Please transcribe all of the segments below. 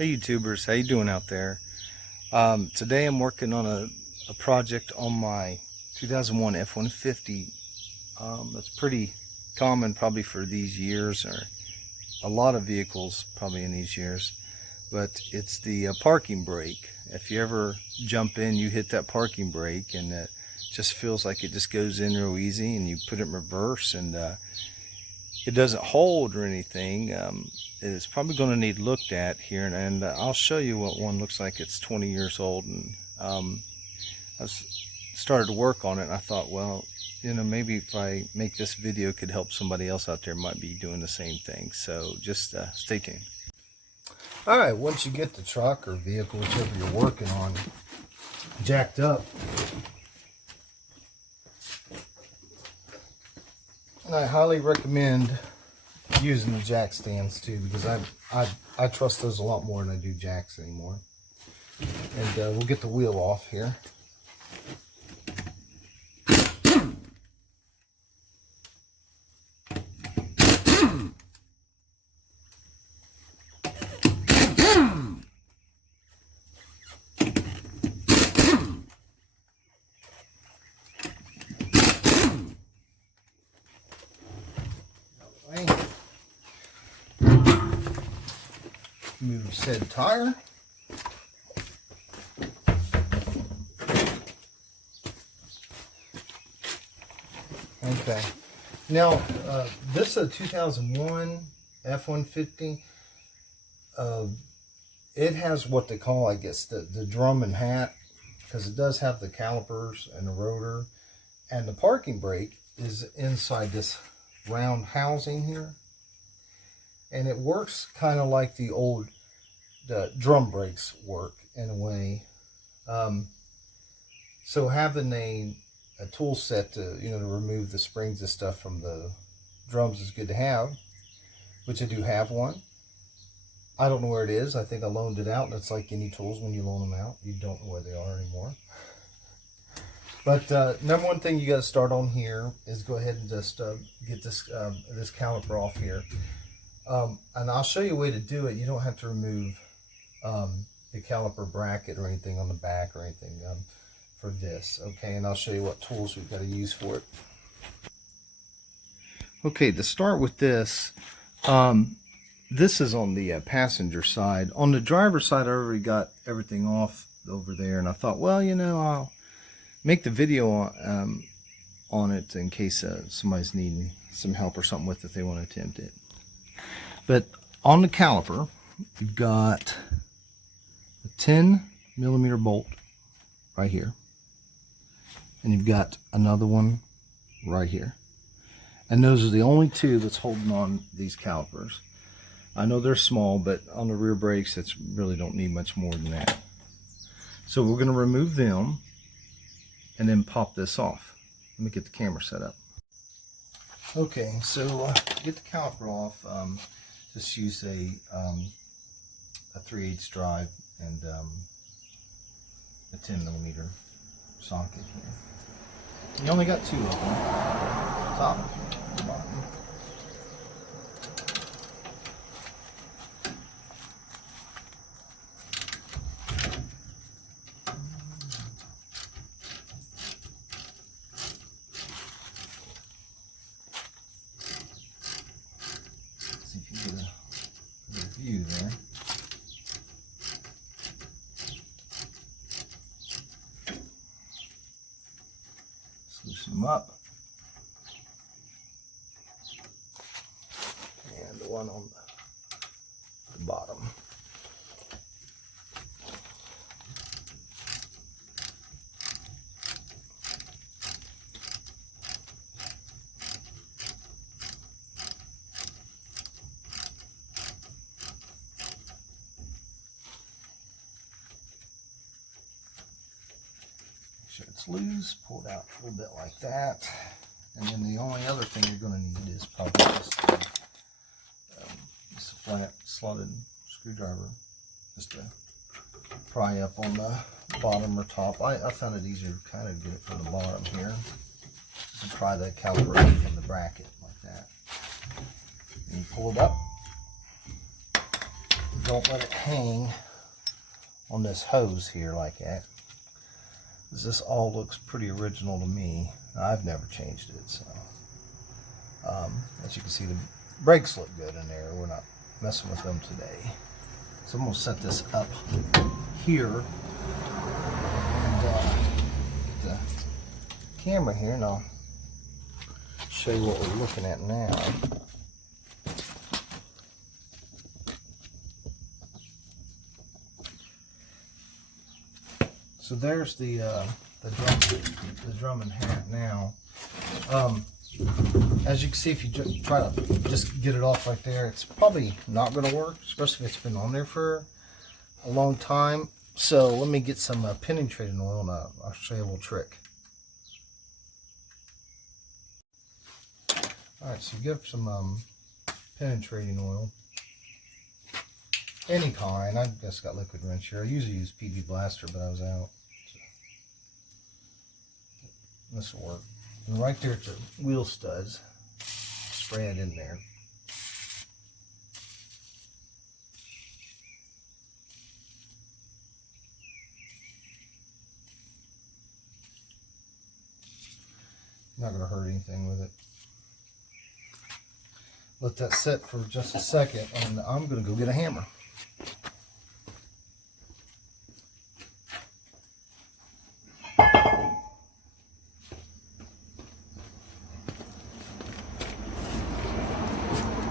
Hey YouTubers, how you doing out there? Today I'm working on a project on my 2001 F150. That's pretty common probably for these years, or a lot of vehicles probably in these years. But it's the parking brake. If you ever jump in, you hit that parking brake and it just feels like it just goes in real easy, and you put it in reverse and it doesn't hold or anything. It's probably going to need looked at here, and I'll show you what one looks like. It's 20 years old, and I started to work on it, and I thought, well, you know, maybe if I make this video, it could help somebody else out there might be doing the same thing. So just stay tuned. All right, once you get the truck or vehicle, whichever you're working on, jacked up, and I highly recommend using the jack stands too, because I trust those a lot more than I do jacks anymore. And we'll get the wheel off here. Move said tire. Okay. Now, this is a 2001 F-150. It has what they call, I guess, the drum and hat, because it does have the calipers and the rotor. And the parking brake is inside this round housing here. And it works kind of like the old drum brakes work in a way. So having a tool set to, you know, to remove the springs and stuff from the drums is good to have, which I do have one. I don't know where it is. I think I loaned it out, and it's like any tools, when you loan them out, you don't know where they are anymore. But number one thing you got to start on here is go ahead and just get this this caliper off here. And I'll show you a way to do it. You don't have to remove the caliper bracket or anything on the back or anything for this, okay? And I'll show you what tools we've got to use for it. Okay, to start with this, this is on the passenger side. On the driver's side, I already got everything off over there, and I thought, well, you know, I'll make the video on it in case somebody's needing some help or something with it if they want to attempt it. But on the caliper, you've got a 10mm bolt right here, and you've got another one right here, and those are the only two that's holding on these calipers. I know they're small, but on the rear brakes, it's really don't need much more than that. So we're going to remove them and then pop this off. Let me get the camera set up. Okay, so to get the caliper off, just use a 3/8 drive and a 10mm socket here. You only got two of them, top and bottom. See if you get a view there. Loosen them up. And the one on the bottom. It's loose, pull it out a little bit like that, and then the only other thing you're going to need is probably just a flat slotted screwdriver, just to pry up on the bottom or top. I found it easier to kind of get it from the bottom here, just to pry the caliper up from the bracket like that. And you pull it up. don't let it hang on this hose here like that. This all looks pretty original to me. I've never changed it, so as you can see, the brakes look good in there. We're not messing with them today. So I'm going to set this up here and get the camera here, and I'll show you what we're looking at now. So there's the drum and hat now. As you can see, if you try to just get it off right there, it's probably not going to work, especially if it's been on there for a long time. So let me get some penetrating oil and I'll show you a little trick. Alright, so you get some penetrating oil. Any kind. I just got liquid wrench here. I usually use PB Blaster, but I was out. So this will work. And right there at your wheel studs, spray it in there. Not going to hurt anything with it. Let that sit for just a second, and I'm going to go get a hammer.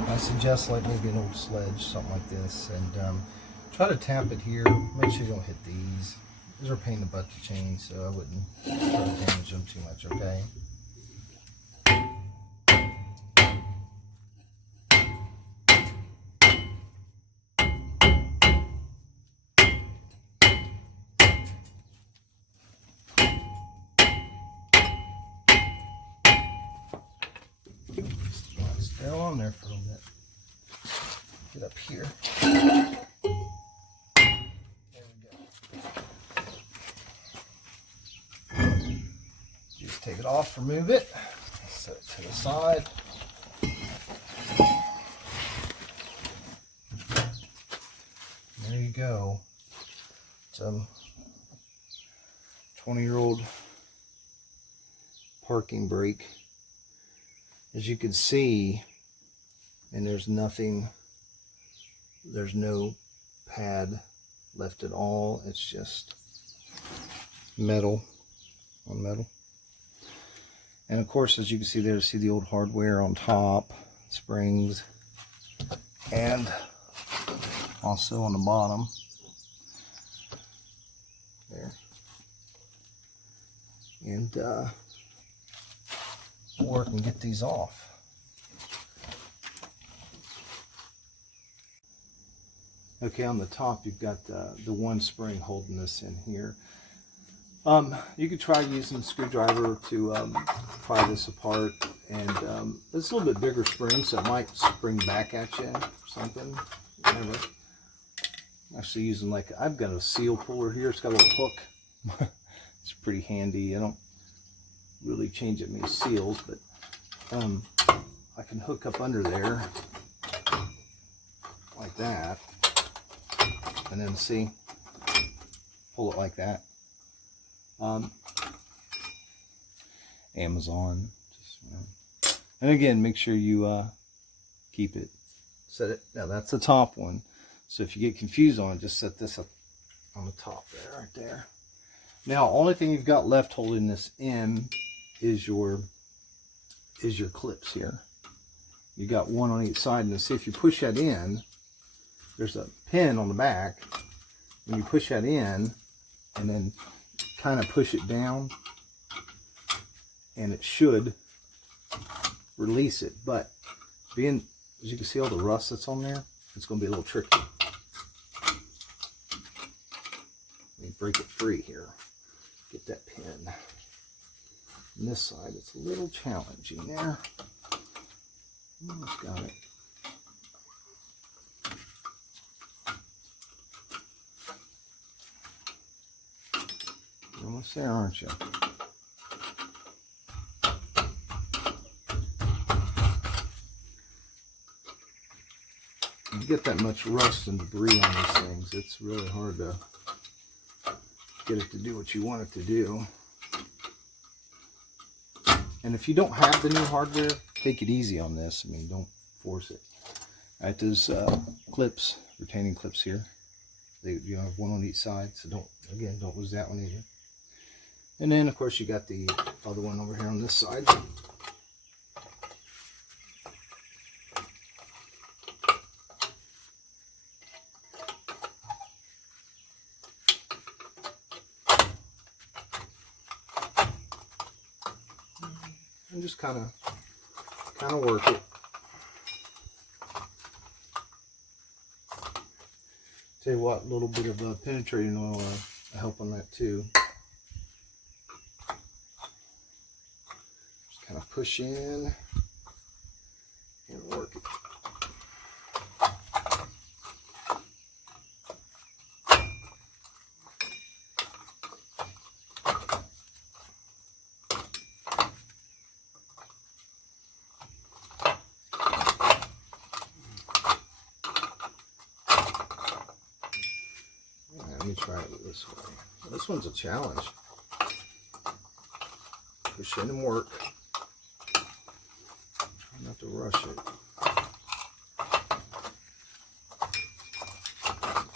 I suggest like maybe an old sledge, something like this, and try to tap it here. Make sure you don't hit these. These are a pain in the butt to change, so I wouldn't try to damage them too much, okay? Stay on there for a little bit. Get up here. There we go. Just take it off, remove it, set it to the side. There you go. It's a 20-year-old parking brake. As you can see, and there's nothing, there's no pad left at all. It's just metal on metal. And of course, as you can see there, see the old hardware on top, springs, and also on the bottom there. And work and get these off. Okay, on the top you've got the one spring holding this in here. You could try using a screwdriver to pry this apart, and it's a little bit bigger spring, so it might spring back at you or something. Whatever. I'm actually using I've got a seal puller here. It's got a little hook. It's pretty handy. I don't really change it many seals, but I can hook up under there like that, and then see, pull it like that. Amazon, just, and again, make sure you keep it, set it. Now that's the top one, so if you get confused on it, just set this up on the top there, right there. Now, only thing you've got left holding this in is your clips here. You got one on each side, and see if you push that in, there's a pin on the back. When you push that in and then kind of push it down, and it should release it. But being, as you can see all the rust that's on there, it's going to be a little tricky. Let me break it free here. Get that pin. On this side, it's a little challenging there. Almost got it. You're almost there, aren't you? you get that much rust and debris on these things, it's really hard to get it to do what you want it to do. And if you don't have the new hardware, take it easy on this. I mean, don't force it. All right, there's clips, retaining clips here. You have one on each side, so don't lose that one either. And then, of course, you got the other one over here on this side. And just kind of work it. Tell you what, a little bit of penetrating oil will help on that too. Just kind of push in and work it. Let me try it this way. This one's a challenge. Push in and work. Try not to rush it.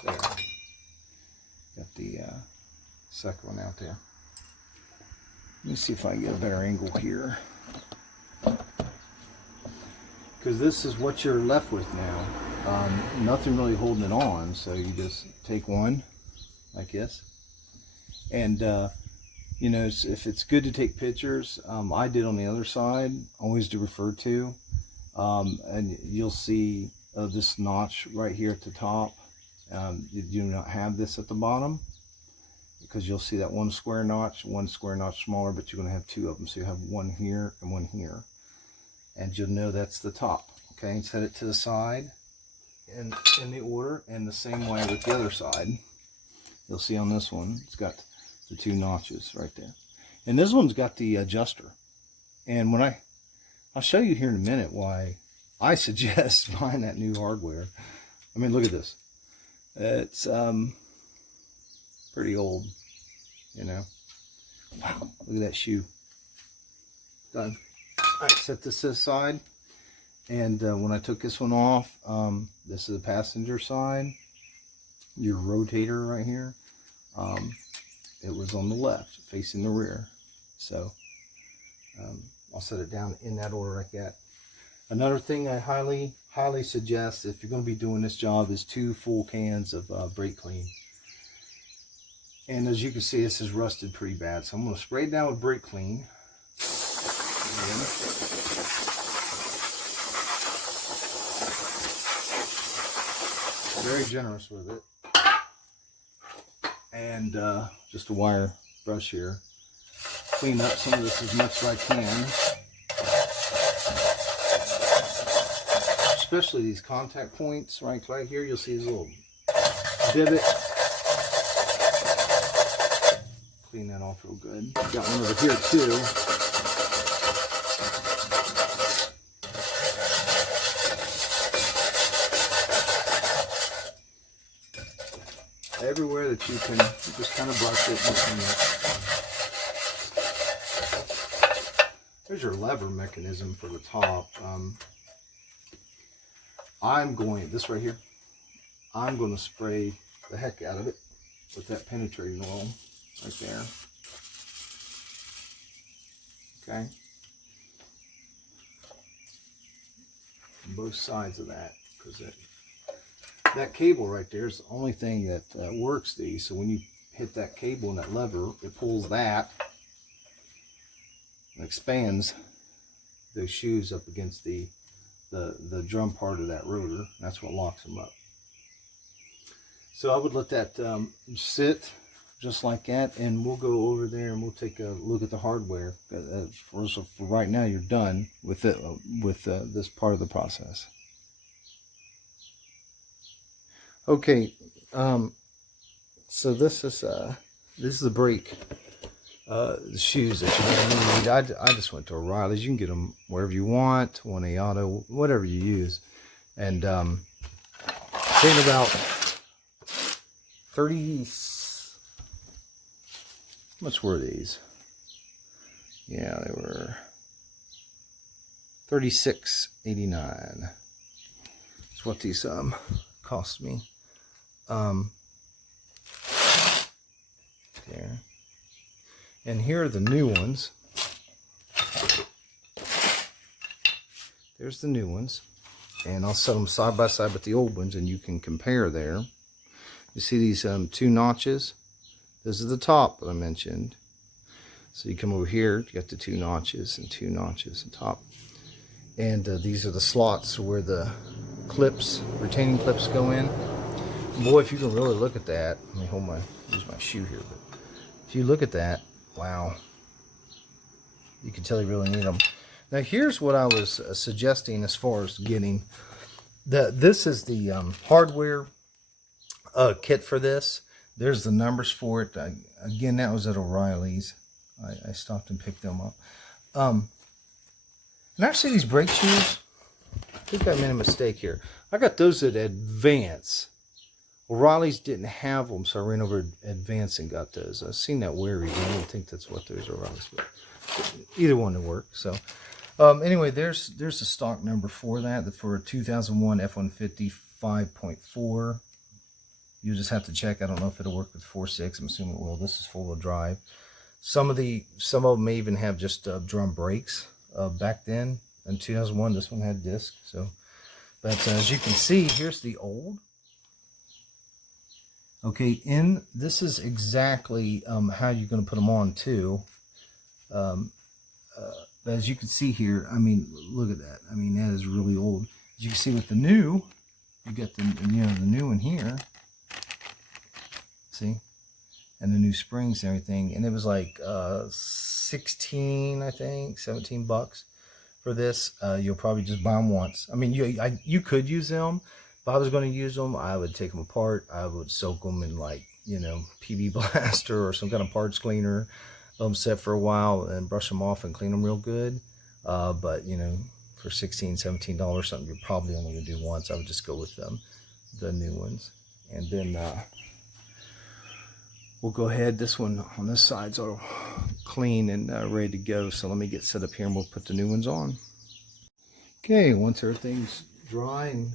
There. Got the second one out there. Let me see if I can get a better angle here. Because this is what you're left with now. Nothing really holding it on, so you just take one like this, and you know, if it's good to take pictures, I did on the other side, always to refer to, and you'll see this notch right here at the top. You do not have this at the bottom, because you'll see that one square notch smaller, but you're going to have two of them, so you have one here and one here, and you'll know that's the top. Okay, and set it to the side in the order, and the same way with the other side. You'll see on this one, it's got the two notches right there. And this one's got the adjuster. And when I'll show you here in a minute why I suggest buying that new hardware. I mean, look at this. It's pretty old, you know. Wow, look at that shoe. Done. All right, set this to the side. And when I took this one off, this is the passenger side. Your rotator right here, it was on the left, facing the rear. So I'll set it down in that order like that. Another thing I highly suggest if you're going to be doing this job is 2 full cans of brake clean. And as you can see, this is rusted pretty bad, so I'm going to spray it down with brake clean. Very generous with it. And just a wire brush here. Clean up some of this as much as I can. Especially these contact points right here. You'll see this little divot. Clean that off real good. Got one over here too. Everywhere that you can, just kind of brush it. There's your lever mechanism for the top. This right here, I'm going to spray the heck out of it with that penetrating oil right there. Okay. On both sides of that, because that cable right there is the only thing that works these. So when you hit that cable and that lever, it pulls that and expands those shoes up against the drum part of that rotor. That's what locks them up. So I would let that sit just like that, and we'll go over there and we'll take a look at the hardware. For right now, you're done with it, with this part of the process. Okay, so this is the brake shoes that you're going to need. I just went to O'Reilly's. You can get them wherever you want, 1A Auto, whatever you use. And Saying about 30. How much were these? Yeah, they were $36.89. That's what these cost me. There. And here are the new ones. There's the new ones. And I'll set them side by side with the old ones, and you can compare there. You see these two notches? This is the top that I mentioned. So you come over here, you got the two notches and on top. And these are the slots where the clips, retaining clips go in. Boy, if you can really look at that, let me use my shoe here, but if you look at that, wow, you can tell you really need them. Now here's what I was suggesting as far as getting. This is the hardware kit for this. There's the numbers for it. Again, that was at O'Reilly's. I stopped and picked them up. And actually these brake shoes, I think I made a mistake here. I got those at Advance. O'Reilly's didn't have them, so I ran over to Advance and got those. I've seen that weary. I don't think that's what those are, O'Reilly's, but either one will work. So anyway, there's the stock number for that, for a 2001 F150 5.4. You just have to check. I don't know if it'll work with 4.6. I'm assuming it will. This is four-wheel drive. Some of them may even have just drum brakes. Back then in 2001, this one had disc. So, but as you can see, here's the old. Okay, this is exactly how you're going to put them on too. As you can see here, I mean, look at that. I mean, that is really old. As you can see with the new, you got the new one here. See, and the new springs and everything, and it was like 16, I think, $17 for this. You'll probably just buy them once. I mean, you could use them. If I was going to use them, I would take them apart. I would soak them in, like, PB Blaster or some kind of parts cleaner. Let them set for a while and brush them off and clean them real good. But for $16, $17 something, you're probably only going to do once. I would just go with the new ones, and then we'll go ahead. This one on this side's all clean and ready to go. So let me get set up here and we'll put the new ones on. Okay, once everything's dry and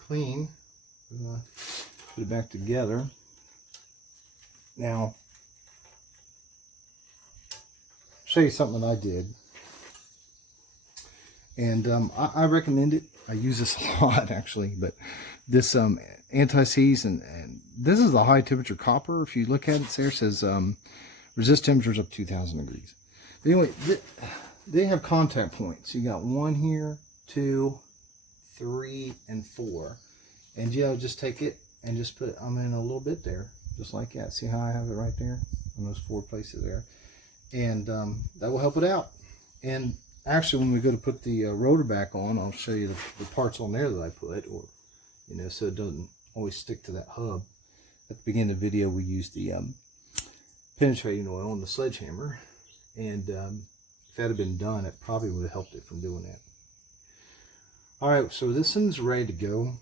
clean, put it back together. Now, show you something that I did. And I recommend it. I use this a lot actually, but this anti-seize, and this is the high temperature copper. If you look at it, there it says resist temperatures up 2,000 degrees. But anyway, they have contact points. You got 1 here, 2, 3, and 4. And just take it and just put them in a little bit there, just like that. See how I have it right there in those 4 places there, and that will help it out. And actually, when we go to put the rotor back on, I'll show you the parts on there that I put, or so it doesn't always stick to that hub. At the beginning of the video, we used the penetrating oil on the sledgehammer, and if that had been done, it probably would have helped it from doing that. All right, so this one's ready to go.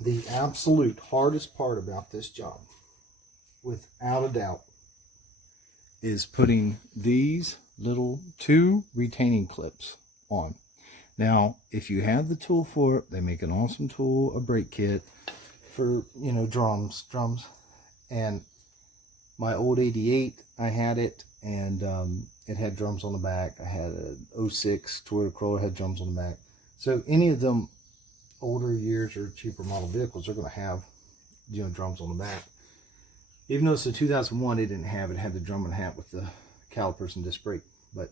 The absolute hardest part about this job, without a doubt, is putting these little 2 retaining clips on. Now, if you have the tool for it, they make an awesome tool, a brake kit for, drums. And my old 88, I had it, and it had drums on the back. I had a 06 Toyota Corolla, had drums on the back. So any of them older years or cheaper model vehicles are going to have, drums on the back. Even though it's a 2001, it didn't have it. It had the drum and hat with the calipers and disc brake. But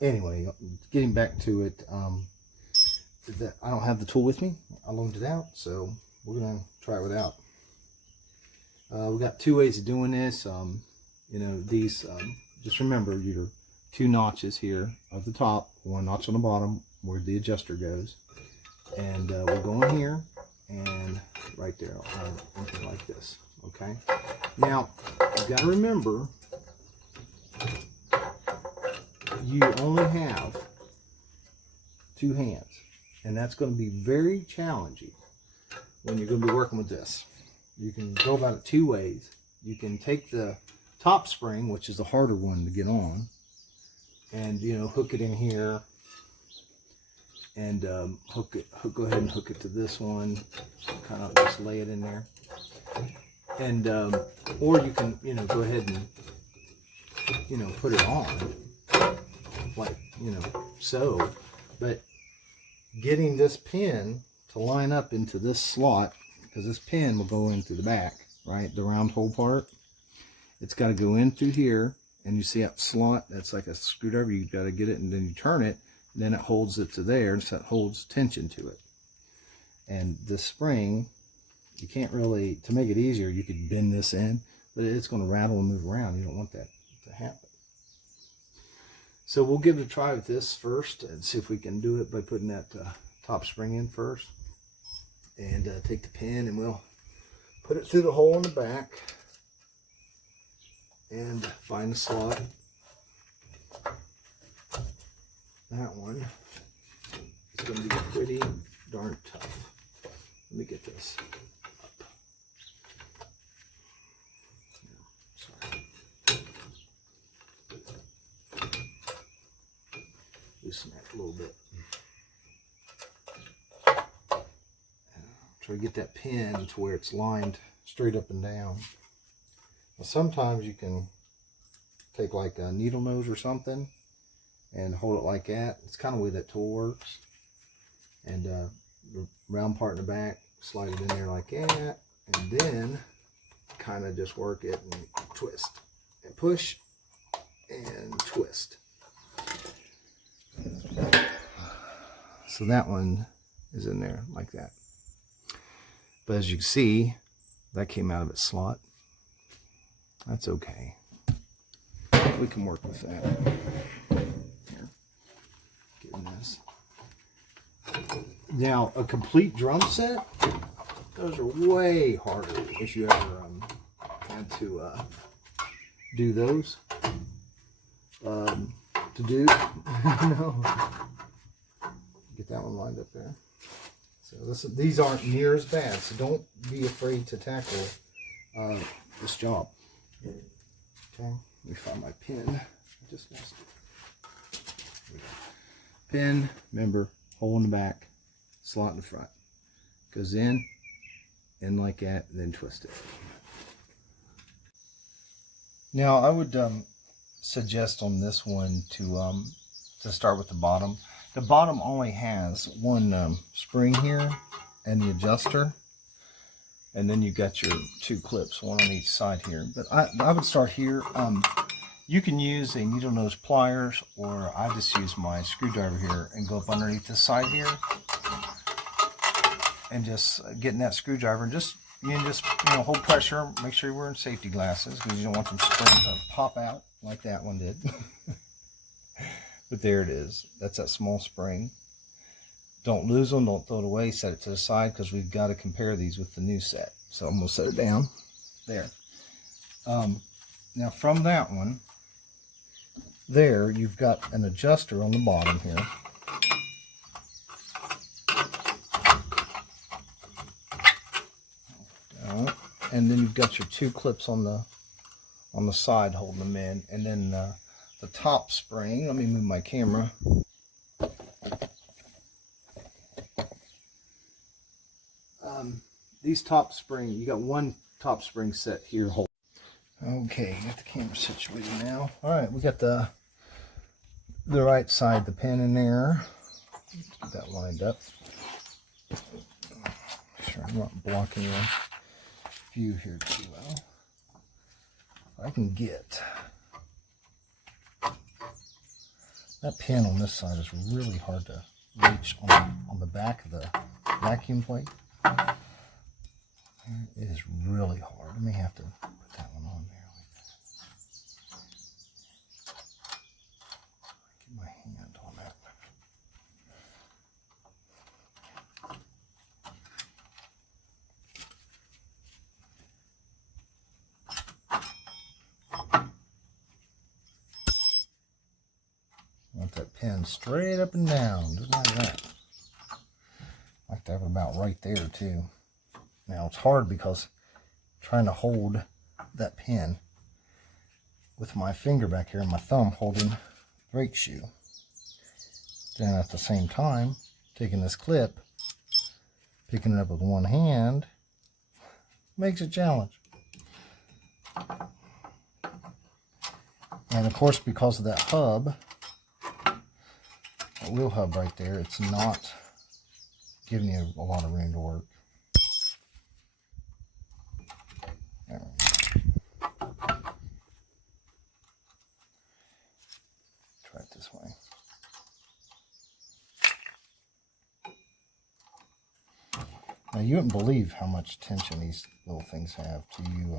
anyway, getting back to it, I don't have the tool with me. I loaned it out, so we're going to try it without. We got 2 ways of doing this. These, just remember your 2 notches here at the top, 1 notch on the bottom where the adjuster goes. And we'll go in here and right there, something like this. Okay. Now, you've got to remember, you only have 2 hands, and that's going to be very challenging when you're going to be working with this. You can go about it two ways. You can take the top spring, which is the harder one to get on, and hook it in here, and go ahead and hook it to this one. Kind of just lay it in there, and or you can go ahead and put it on like so. But getting this pin to line up into this slot, because this pin will go in through the back, right? The round hole part. It's got to go in through here, and you see that slot, that's like a screwdriver. You've got to get it, and then you turn it, and then it holds it to there, and so it holds tension to it. And this spring, you can't really, to make it easier, you could bend this in, but it's going to rattle and move around. You don't want that to happen. So we'll give it a try with this first and see if we can do it by putting that top spring in first. And take the pin and we'll put it through the hole in the back and find the slot. That one is going to be pretty darn tough. Let me get this up. Sorry. Loosen that a little bit. Try to get that pin to where it's lined straight up and down. Now, sometimes you can take like a needle nose or something and hold it like that. It's kind of the way that tool works. And the round part in the back, slide it in there like that, and then kind of just work it and twist and push and twist. So that one is in there like that. But as you can see, that came out of its slot. That's okay. We can work with that. Here, getting this. Now, a complete drum set, those are way harder if you ever had to do those. Get that one lined up there. So these aren't near as bad, so don't be afraid to tackle this job. Okay, let me find my pin. I just lost it. Pin, remember, hole in the back, slot in the front. Goes in like that, and then twist it. Now I would suggest on this one to start with the bottom. The bottom only has one spring here and the adjuster, and then you got your two clips, one on each side here. But I would start here. You can use a needle nose pliers, or I just use my screwdriver here and go up underneath the side here, and just getting that screwdriver and just hold pressure. Make sure you're wearing safety glasses because you don't want them springs to pop out like that one did. But there it is. That's that small spring. Don't lose them. Don't throw it away. Set it to the side because we've got to compare these with the new set. So I'm going to set it down there. Now from that one, there you've got an adjuster on the bottom here. And then you've got your two clips on the side holding them in, and then the top spring. Let me move my camera. These top spring, you got one top spring set here. Okay, got the camera situated now. All right, we got the right side, the pin in there. Let's get that lined up. Make sure I'm not blocking your view here too well. I can get that pin on this side is really hard to reach on the back of the vacuum plate. It is really hard. I may have to put that one on there like that. Get my hand on that. Want that pin straight up and down, just like that. I like to have it about right there too. Now it's hard because I'm trying to hold that pin with my finger back here and my thumb holding the brake shoe. Then at the same time, taking this clip, picking it up with one hand, makes a challenge. And of course, because of that hub, that wheel hub right there, it's not giving you a lot of room to work. There we go. Try it this way. Now you wouldn't believe how much tension these little things have till you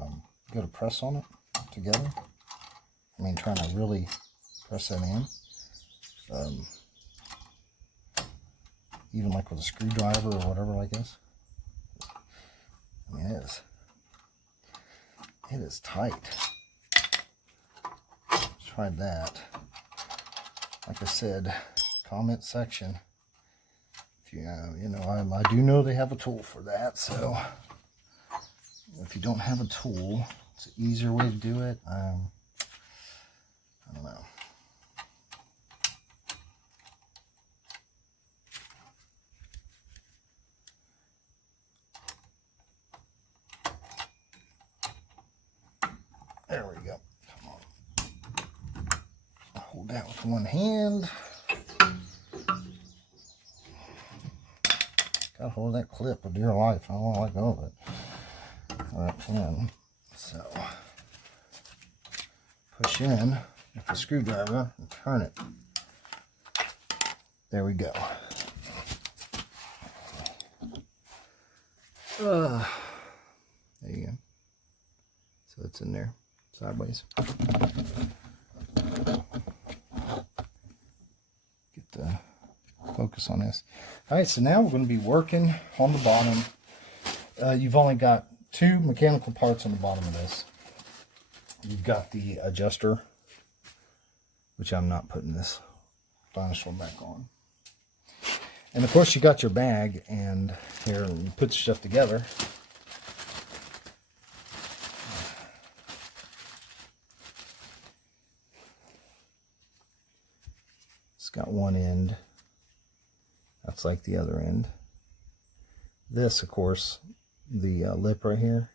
go to press on it together. I mean, trying to really press that in. Even like with a screwdriver or whatever like this. I mean, it is tight. Tried that. Like I said, comment section. If you know, I do know they have a tool for that. So if you don't have a tool, it's an easier way to do it. I don't know. There we go. Come on. Hold that with one hand. Gotta hold that clip with dear life. I don't want to let go of it. Or that pin. So push in with the screwdriver and turn it. There we go. There you go. So it's in there sideways. Get the focus on this. All right, so now we're going to be working on the bottom. You've only got two mechanical parts on the bottom of this. You've got the adjuster, which I'm not putting this dinosaur back on. And of course you got your bag, and here you put your stuff together. It's got one end. That's like the other end. This, of course, the lip right here,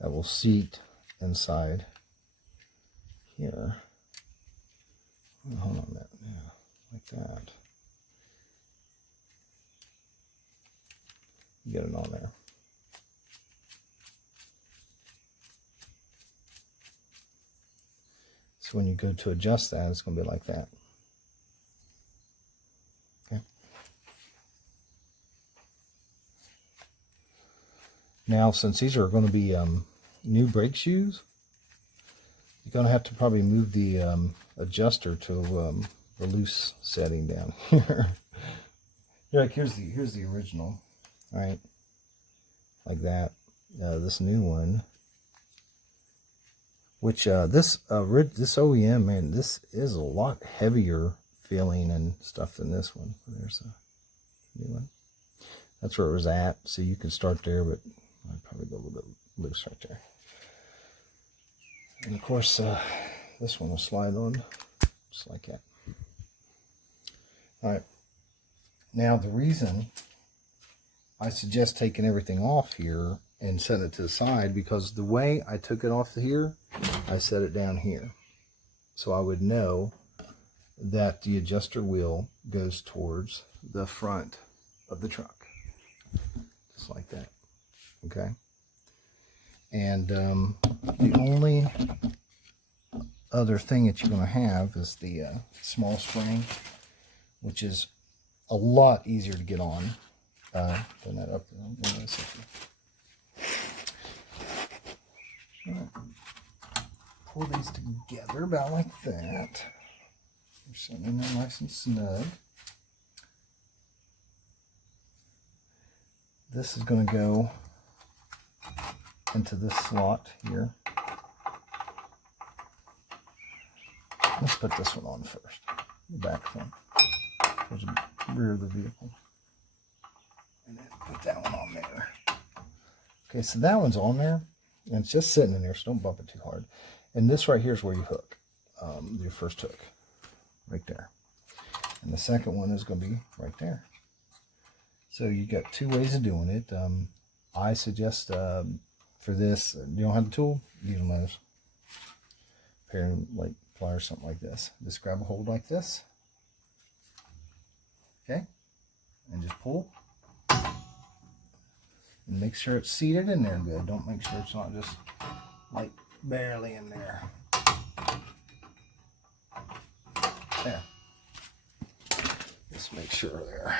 that will seat inside here. Hold on that, yeah, like that. Get it on there. So when you go to adjust that, it's going to be like that. Okay. Now, since these are going to be new brake shoes, you're going to have to probably move the adjuster to the loose setting down here. Like here's the original, right? Like that. This new one, which this OEM, man, this is a lot heavier feeling and stuff than this one. There's a new one. That's where it was at. So you can start there, but I'd probably go a little bit loose right there. And of course, this one will slide on just like that. All right. Now the reason I suggest taking everything off here and set it to the side, because the way I took it off here, I set it down here. So I would know that the adjuster wheel goes towards the front of the truck. Just like that. Okay. And the only other thing that you're going to have is the small spring, which is a lot easier to get on. Putting that up there. Right. Pull these together about like that. They're sitting in there nice and snug. This is going to go into this slot here. Let's put this one on first. The back one. There's the rear of the vehicle. And then put that one on there. Okay, so that one's on there, and it's just sitting in there, so don't bump it too hard. And this right here is where you hook, your first hook, right there. And the second one is going to be right there. So you got two ways of doing it. I suggest for this, you don't have the tool, use one of those. Pair of like pliers, something like this. Just grab a hold like this. Okay, and just pull. And make sure it's seated in there good. Don't make sure it's not just like barely in there. There. Just make sure there.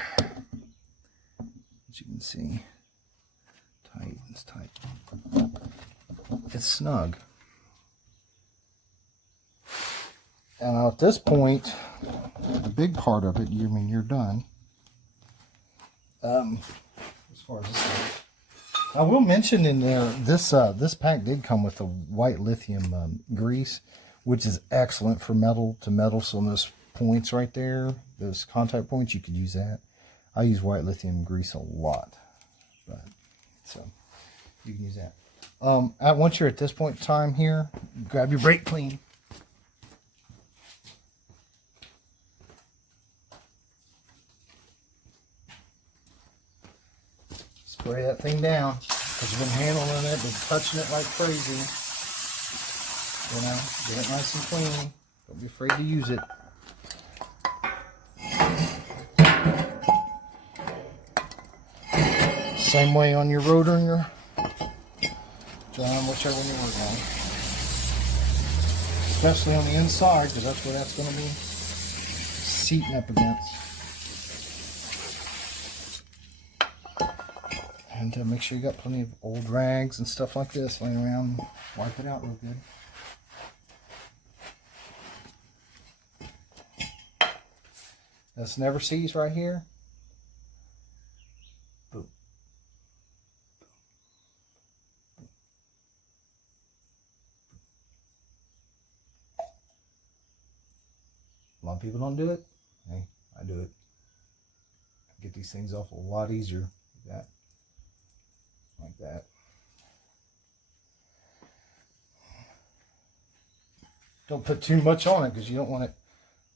As you can see, tight, it's tight. It's snug. And at this point, the big part of it, you're done. As far as this goes. I will mention in there, this pack did come with a white lithium grease, which is excellent for metal to metal. So on those points right there, those contact points, you could use that. I use white lithium grease a lot, so you can use that. Once you're at this point in time here, grab your brake clean. Spray that thing down, because you've been handling it, been touching it like crazy. You know, get it nice and clean. Don't be afraid to use it. Same way on your rotor and your drum, whichever one you're working on. Especially on the inside, because that's where that's going to be seating up against. And make sure you got plenty of old rags and stuff like this laying around. Wipe it out real good. This never sees right here. Boom. A lot of people don't do it. Hey, I do it. Get these things off a lot easier like that. Like that. Don't put too much on it because you don't want it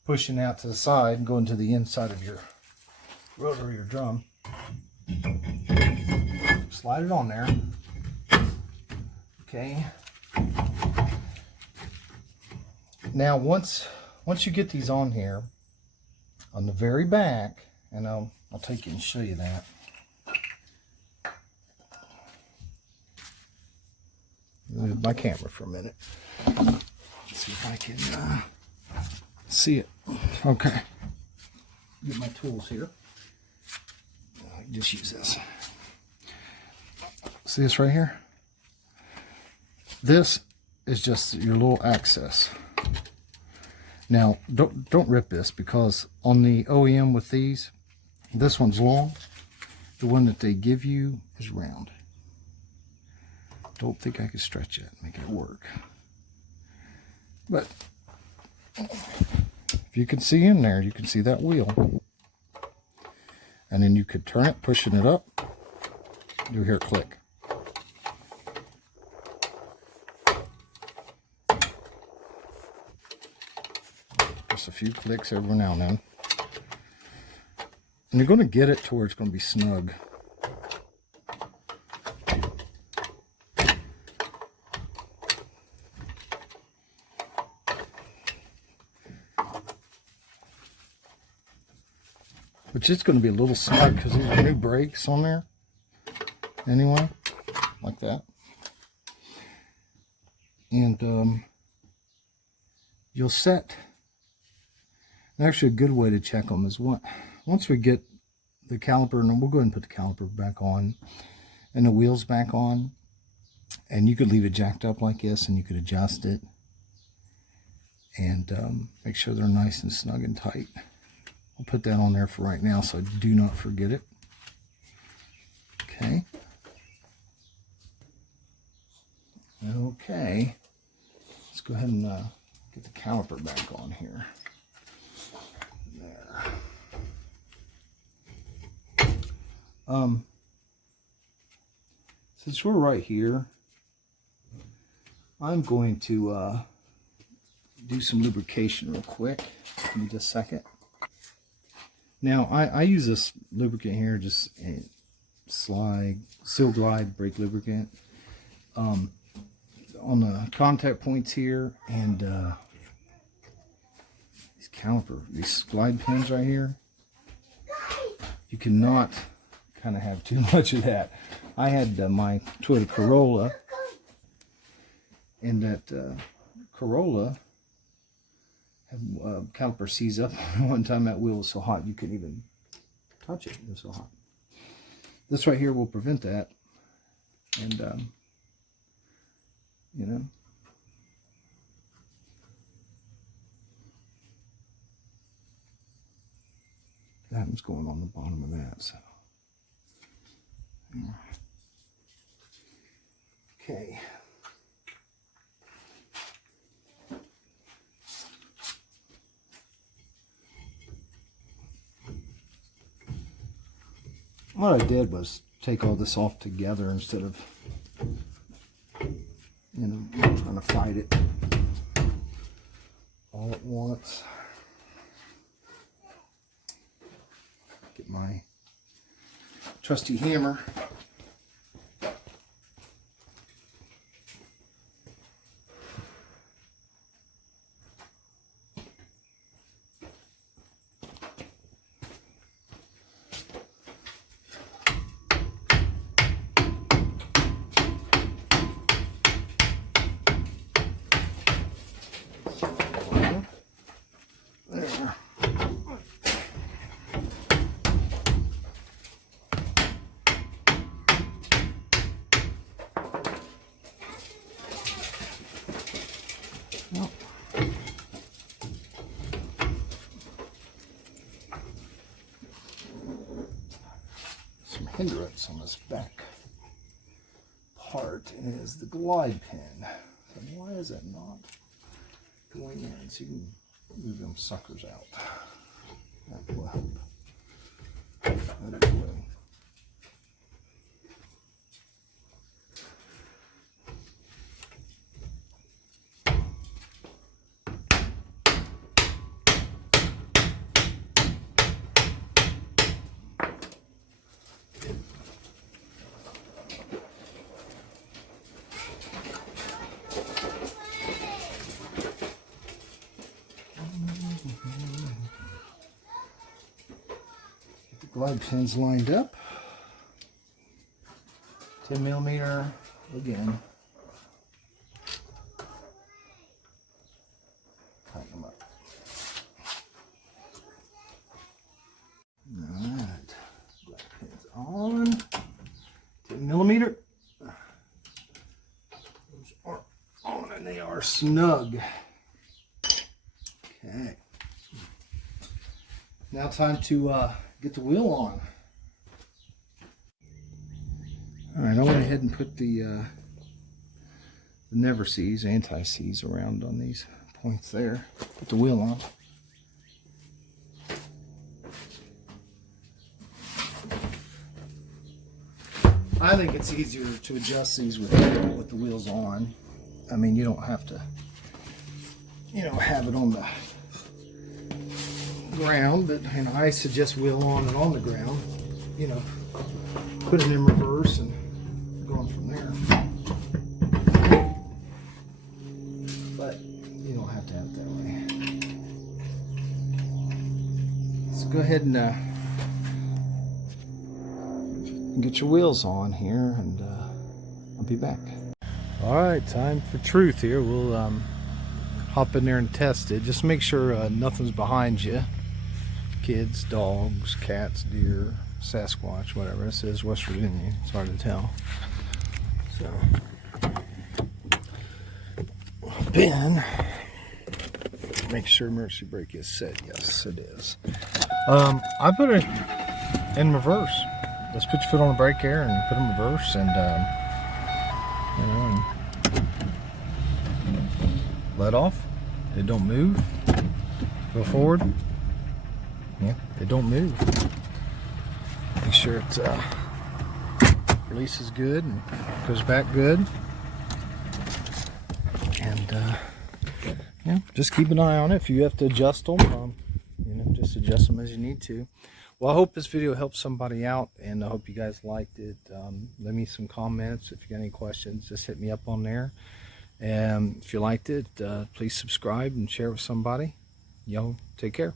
pushing out to the side and going to the inside of your rotor or your drum. Slide it on there. Okay. Now once you get these on here, on the very back, and I'll take it and show you that. Move my camera for a minute. Let's see if I can see it. Okay. Get my tools here. I can just use this. See this right here? This is just your little access. Now, don't rip this, because on the OEM with these, this one's long. The one that they give you is round. Don't think I could stretch it, make it work. But if you can see in there, you can see that wheel. And then you could turn it, pushing it up. You'll hear it click. Just a few clicks every now and then. And you're going to get it to where it's going to be snug. Which is going to be a little snug because these are new brakes on there. Anyway, like that. And you'll set. Actually, a good way to check them is once we get the caliper, and we'll go ahead and put the caliper back on and the wheels back on. And you could leave it jacked up like this, and you could adjust it and make sure they're nice and snug and tight. I'll put that on there for right now so I do not forget it. Okay. Okay. Let's go ahead and get the caliper back on here. There. So since we're right here, I'm going to do some lubrication real quick. Give me just a second. Now, I use this lubricant here, just a Seal Glide brake lubricant. On the contact points here, and these Caliper, these glide pins right here, you cannot kind of have too much of that. I had my Toyota Corolla, and that Corolla had caliper seize up. One time that wheel was so hot you couldn't even touch it. It was so hot. This right here will prevent that, and you know, that was going on the bottom of that. So, okay. What I did was take all this off together instead of, you know, trying to fight it all at once. Get my trusty hammer. Some hindrance on this back part is the glide pin. So why is that not going in? So you can move them suckers out. That will help. That is way. Glide pins lined up. 10 millimeter again. Tighten them up. Alright. Glide pins on. 10 millimeter. Those are on and they are snug. Okay. Now time to get the wheel on. Alright, I went ahead and put the never seize, anti-seize around on these points there. Put the wheel on. I think it's easier to adjust these with the wheels on. I mean, you don't have to, you know, have it on the ground, but you know, I suggest wheel on and on the ground. You know, put it in reverse and going from there. But you don't have to have it that way. So go ahead and get your wheels on here, and I'll be back. All right, time for truth here. We'll hop in there and test it. Just make sure nothing's behind you. Kids, dogs, cats, deer, Sasquatch, whatever. This is West Virginia. It's hard to tell. So, Ben, make sure emergency brake is set. Yes, it is. I put it in reverse. Just put your foot on the brake there and put it in reverse, and you know, and let off. It don't move. Go forward. Yeah, it don't move. Make sure it's releases good and goes back good. And yeah, just keep an eye on it. If you have to adjust them, you know, just adjust them as you need to. Well, I hope this video helped somebody out, and I hope you guys liked it. Leave me some comments. If you got any questions, just hit me up on there. And if you liked it, please subscribe and share with somebody. Y'all take care.